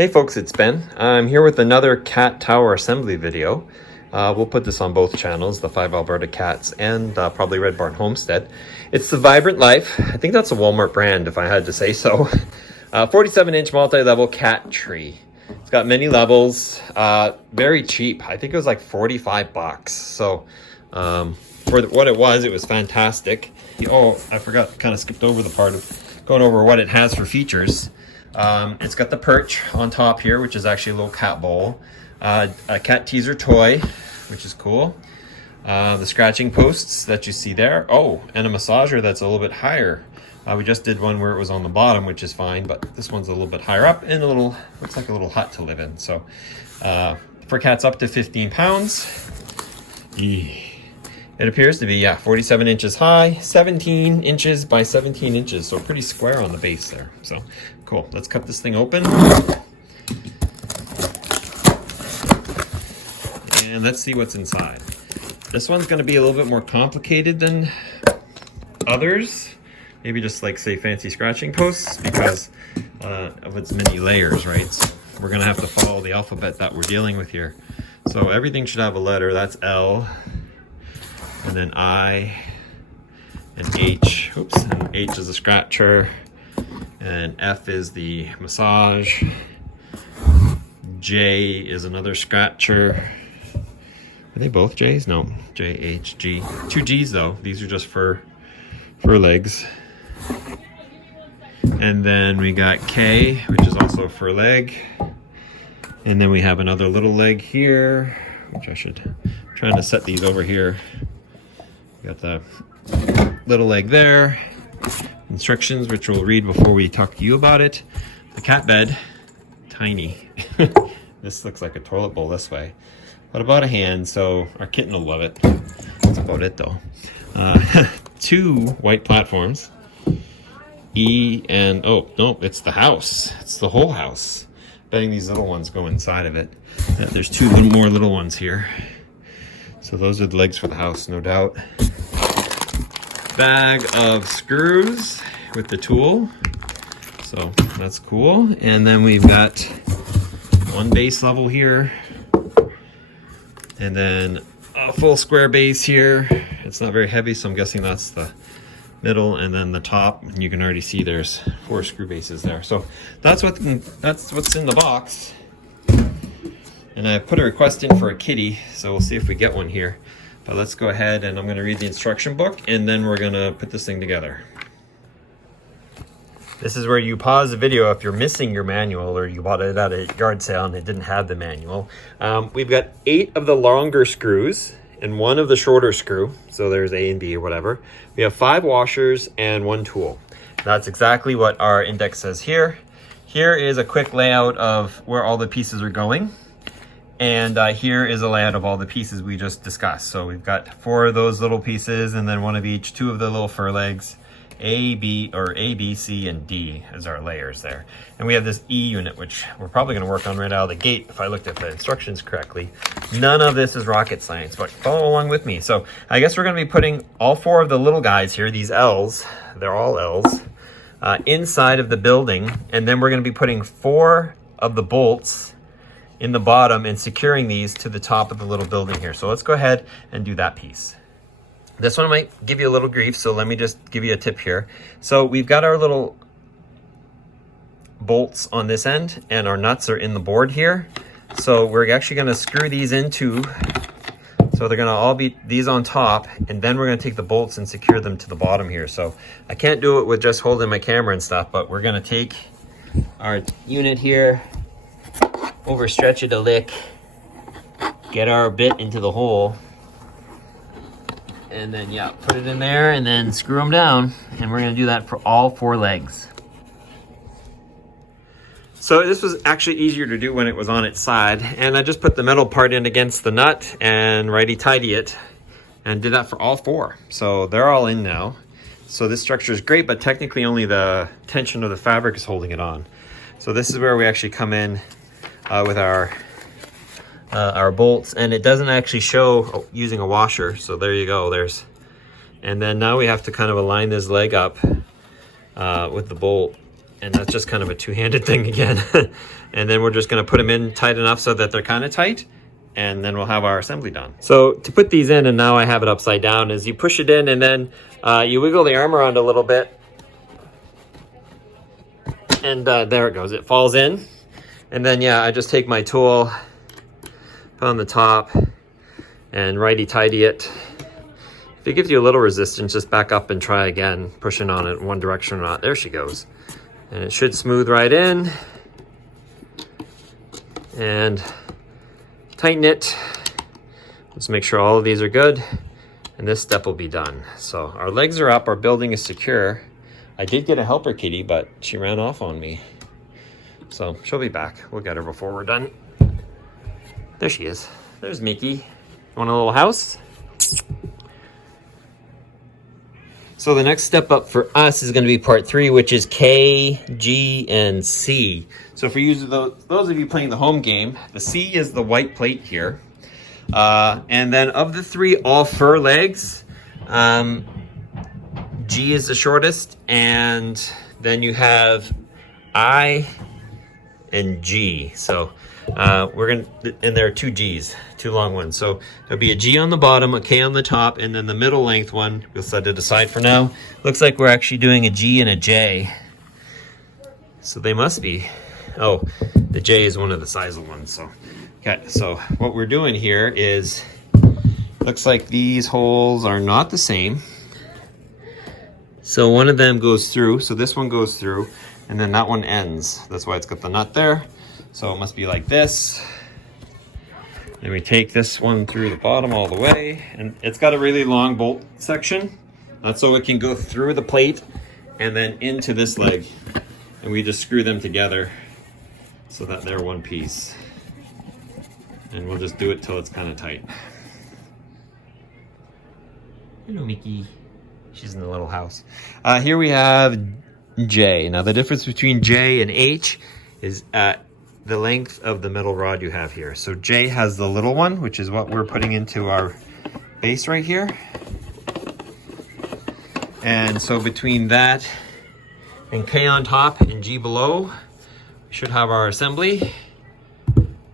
Hey folks, it's Ben. I'm here with another cat tower assembly video. We'll put this on both channels, the 5 Alberta Cats and probably Red Barn Homestead. It's the Vibrant Life. I think that's a Walmart brand if I had to say so. 47-inch multi-level cat tree. It's got many levels, very cheap. I think it was like 45 bucks. So for what it was fantastic. Oh, I forgot, kind of skipped over the part of going over what it has for features. It's got the perch on top here, which is actually a little cat bowl, a cat teaser toy, which is cool, the scratching posts that you see there, oh, and a massager that's a little bit higher. We just did one where it was on the bottom, which is fine, but this one's a little bit higher up and a little, looks like a little hut to live in. So for cats up to 15 pounds, it appears to be, yeah, 47 inches high, 17 inches by 17 inches. So pretty square on the base there. So cool. Let's cut this thing open. And let's see what's inside. This one's going to be a little bit more complicated than others. Maybe just like, say, fancy scratching posts because of its many layers, right? So we're going to have to follow the alphabet that we're dealing with here. So everything should have a letter. That's L. And then I and H, oops, and H is a scratcher, and F is the massage, J is another scratcher. Are they both J's? No, J, H, G. 2 G's though, these are just for legs. And then we got K, which is also for leg. And then we have another little leg here, which I'm trying to set these over here. Got the little leg there, instructions which we'll read before we talk to you about it. The cat bed, tiny. This looks like a toilet bowl this way, but about a hand, so our kitten will love it. That's about it though. 2 white platforms, E and, oh no, it's the house. It's the whole house. Betting these little ones go inside of it. There's 2 more little ones here. So those are the legs for the house, no doubt. Bag of screws with the tool. So that's cool. And then we've got 1 base level here. And then a full square base here. It's not very heavy, so I'm guessing that's the middle. And then the top, you can already see there's 4 screw bases there. So that's what's in the box. And I put a request in for a kitty, so we'll see if we get one here. But let's go ahead and I'm going to read the instruction book and then we're going to put this thing together. This is where you pause the video if you're missing your manual or you bought it at a yard sale and it didn't have the manual. We've got 8 of the longer screws and 1 of the shorter screw. So there's A and B or whatever. We have 5 washers and 1 tool. That's exactly what our index says here. Here is a quick layout of where all the pieces are going. And here is a layout of all the pieces we just discussed. So we've got 4 of those little pieces and then 1 of each, 2 of the little fur legs, A, B, C, and D as our layers there. And we have this E unit, which we're probably gonna work on right out of the gate if I looked at the instructions correctly. None of this is rocket science, but follow along with me. So I guess we're gonna be putting all 4 of the little guys here, these L's, they're all L's, inside of the building. And then we're gonna be putting 4 of the bolts in the bottom and securing these to the top of the little building here. So let's go ahead and do that piece. This one might give you a little grief, so let me just give you a tip here. So we've got our little bolts on this end and our nuts are in the board here. So we're actually gonna screw these into, so they're gonna all be these on top, and then we're gonna take the bolts and secure them to the bottom here. So I can't do it with just holding my camera and stuff, but we're gonna take our unit here, overstretch it a lick, get our bit into the hole, and then yeah, put it in there and then screw them down. And we're gonna do that for all 4 legs. So this was actually easier to do when it was on its side, and I just put the metal part in against the nut and righty-tighty it and did that for all 4. So they're all in now. So this structure is great, but technically only the tension of the fabric is holding it on. So this is where we actually come in with our bolts, and it doesn't actually show using a washer. So there you go, and then now we have to kind of align this leg up with the bolt And that's just kind of a two-handed thing again. And then we're just gonna put them in tight enough so that they're kind of tight, and then we'll have our assembly done. So to put these in, and now I have it upside down, is you push it in and then you wiggle the arm around a little bit. And there it goes, it falls in. And then yeah, I just take my tool, put on the top, and righty-tighty it. If it gives you a little resistance, just back up and try again, pushing on it in one direction or not. There she goes. And it should smooth right in. And tighten it. Let's make sure all of these are good. And this step will be done. So our legs are up, our building is secure. I did get a helper kitty, but she ran off on me. So she'll be back. We'll get her before we're done. There she is. There's Mickey. You want a little house? So the next step up for us is going to be part 3, which is K, G, and C. So for those of you playing the home game, the C is the white plate here. And then of the 3 all fur legs, G is the shortest, and then you have I and G. So and there are 2 G's, 2 long ones. So there'll be a G on the bottom, a K on the top, and then the middle length one we'll set it aside for now. Looks like we're actually doing a G and a J. So they must be. Oh, the J is one of the sisal ones. So okay, so what we're doing here is, looks like these holes are not the same. So one of them goes through, so this one goes through, and then that one ends. That's why it's got the nut there. So it must be like this. Then we take this one through the bottom all the way, and it's got a really long bolt section. That's so it can go through the plate and then into this leg. And we just screw them together so that they're one piece. And we'll just do it till it's kind of tight. Hello, Mickey. She's in the little house. Here we have J. Now the difference between J and H is the length of the metal rod you have here. So J has the little one, which is what we're putting into our base right here. And so between that and K on top and G below, we should have our assembly.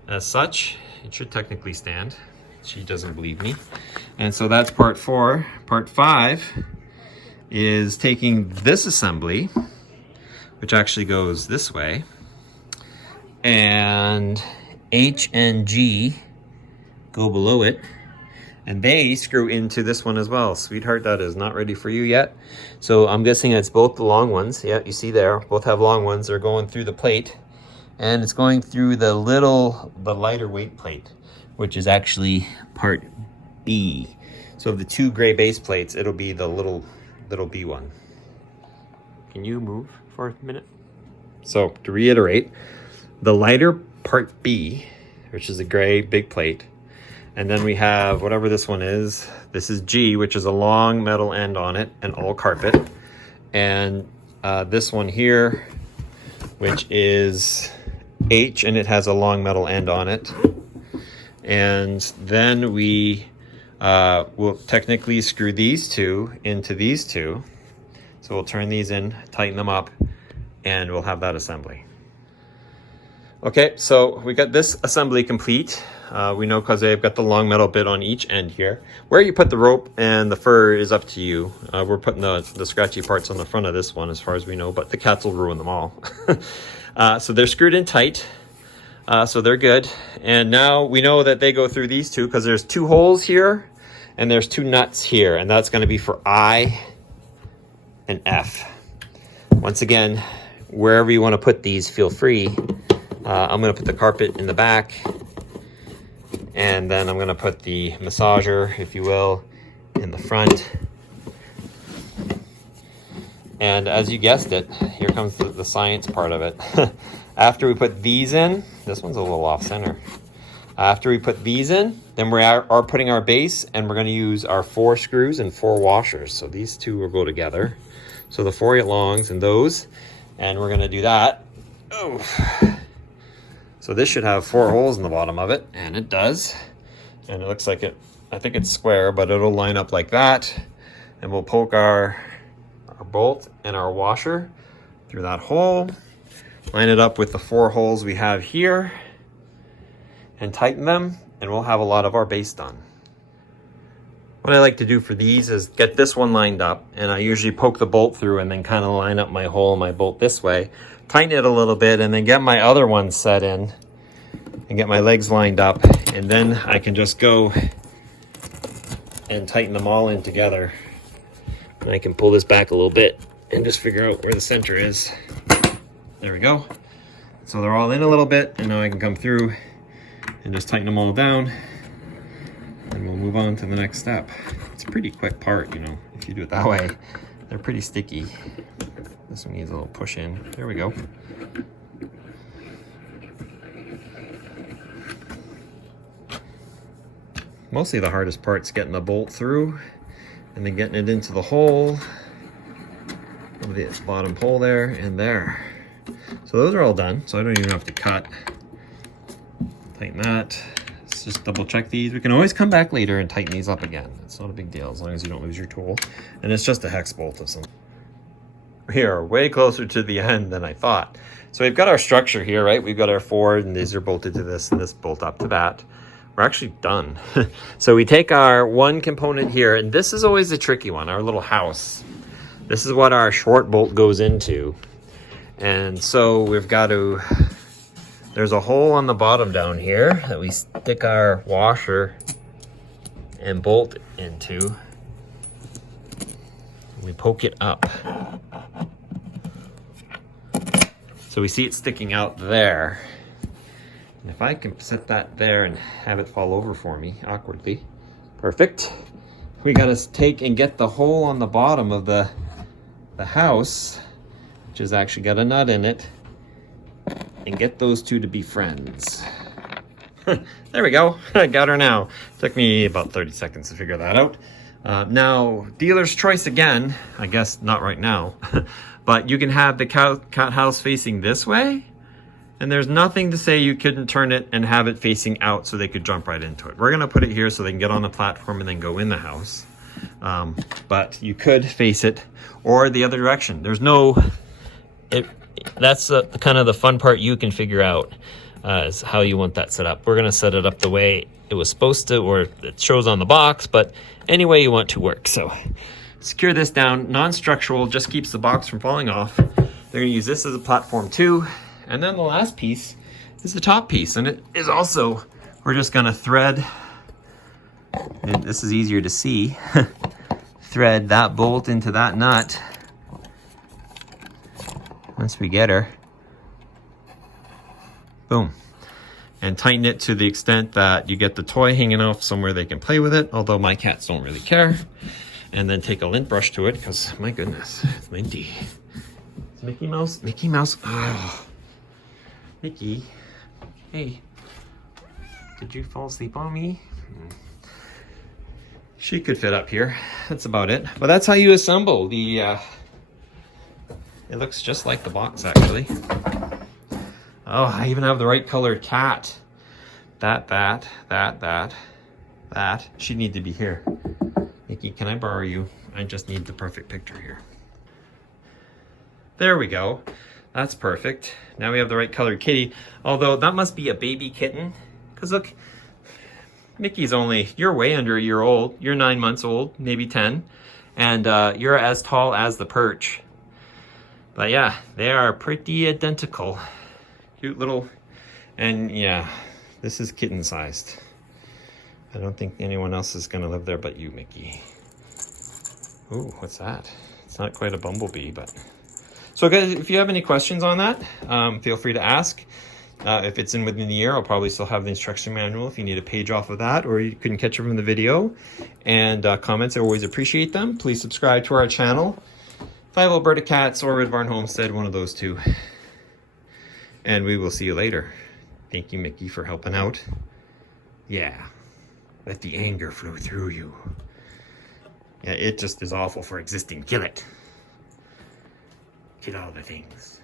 As such, it should technically stand. She doesn't believe me. And so that's part 4. Part 5 is taking this assembly, which actually goes this way, and H and G go below it, and they screw into this one as well. Sweetheart, that is not ready for you yet. So I'm guessing it's both the long ones. Yeah, you see there, both have long ones. They're going through the plate, and it's going through the lighter weight plate, which is actually part B. So of the 2 gray base plates, it'll be the little B one. Can you move for a minute? So to reiterate, the lighter part B, which is a gray big plate, and then we have whatever this one is. This is G, which is a long metal end on it and all carpet. And this one here, which is H, and it has a long metal end on it. And then we will technically screw these 2 into these 2. So we'll turn these in, tighten them up, and we'll have that assembly. Okay, so we got this assembly complete. We know because I've got the long metal bit on each end here. Where you put the rope and the fur is up to you. We're putting the scratchy parts on the front of this one as far as we know, but the cats will ruin them all. So they're screwed in tight. So they're good. And now we know that they go through these 2 because there's 2 holes here and there's 2 nuts here, and that's going to be for I and F. Once again, wherever you want to put these, feel free. I'm going to put the carpet in the back, and then I'm going to put the massager, if you will, in the front. And as you guessed it, here comes the science part of it. After we put these in, this one's a little off center. After we put these in, then we are putting our base, and we're going to use our 4 screws and 4 washers. So these 2 will go together. So the 4 longs and those, and we're going to do that. Oh. So this should have 4 holes in the bottom of it, and it does. And it looks like it, I think it's square, but it'll line up like that. And we'll poke our bolt and our washer through that hole, line it up with the 4 holes we have here, and tighten them, and we'll have a lot of our base done. What I like to do for these is get this one lined up, and I usually poke the bolt through and then kind of line up my hole and my bolt this way, tighten it a little bit, and then get my other one set in and get my legs lined up, and then I can just go and tighten them all in together. And I can pull this back a little bit and just figure out where the center is. There we go. So they're all in a little bit, and now I can come through and just tighten them all down, and we'll move on to the next step. It's a pretty quick part, you know, if you do it that way. They're pretty sticky. This one needs a little push in. There we go. Mostly the hardest part's getting the bolt through and then getting it into the hole of the bottom hole there and there. So those are all done, so I don't even have to cut. Tighten that. Let's just double check these. We can always come back later and tighten these up again. It's not a big deal as long as you don't lose your tool. And it's just a hex bolt of some. We are way closer to the end than I thought. So we've got our structure here, right? We've got our 4, and these are bolted to this, and this bolt up to that. We're actually done. So we take our one component here, and this is always a tricky one, our little house. This is what our short bolt goes into. And so we've got to, there's a hole on the bottom down here that we stick our washer and bolt into. We poke it up. So we see it sticking out there. And if I can set that there and have it fall over for me awkwardly, perfect. We gotta take and get the hole on the bottom of the house, which has actually got a nut in it, and get those two to be friends. There we go. I got her now. Took me about 30 seconds to figure that out. Now, dealer's choice again, I guess not right now, but you can have the cat house facing this way, and there's nothing to say you couldn't turn it and have it facing out so they could jump right into it. We're gonna put it here so they can get on the platform and then go in the house. But you could face it or the other direction. There's no, that's kind of the fun part you can figure out is how you want that set up. We're gonna set it up the way it was supposed to, or it shows on the box, but any way you want to work. So secure this down, non-structural, just keeps the box from falling off. They're gonna use this as a platform too. And then the last piece is the top piece, and it is also, we're just gonna thread, and this is easier to see, thread that bolt into that nut once we get her. Boom. And tighten it to the extent that you get the toy hanging off somewhere they can play with it, although my cats don't really care. And then take a lint brush to it, because my goodness, it's linty. It's Mickey Mouse, Mickey Mouse, oh. Mickey, hey, did you fall asleep on me? She could fit up here. That's about it. But that's how you assemble the, it looks just like the box actually. Oh, I even have the right colored cat. That. She'd need to be here. Mickey, can I borrow you? I just need the perfect picture here. There we go. That's perfect. Now we have the right colored kitty, although that must be a baby kitten. Because look, Mickey's only, you're way under a year old. You're 9 months old, maybe 10. And you're as tall as the perch. But yeah, they are pretty identical. Cute little, and yeah, this is kitten sized. I don't think anyone else is gonna live there but you, Mickey. Ooh, what's that? It's not quite a bumblebee, but. So guys, if you have any questions on that, feel free to ask. If it's within the year, I'll probably still have the instruction manual if you need a page off of that, or you couldn't catch it from the video. And comments, I always appreciate them. Please subscribe to our channel. 5 Alberta Cats or Red Barn Homestead, one of those two. And we will see you later. Thank you, Mickey, for helping out. Yeah, let the anger flow through you. Yeah, it just is awful for existing. Kill it. Kill all the things.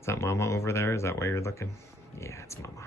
Is that Mama over there? Is that why you're looking? Yeah, it's Mama.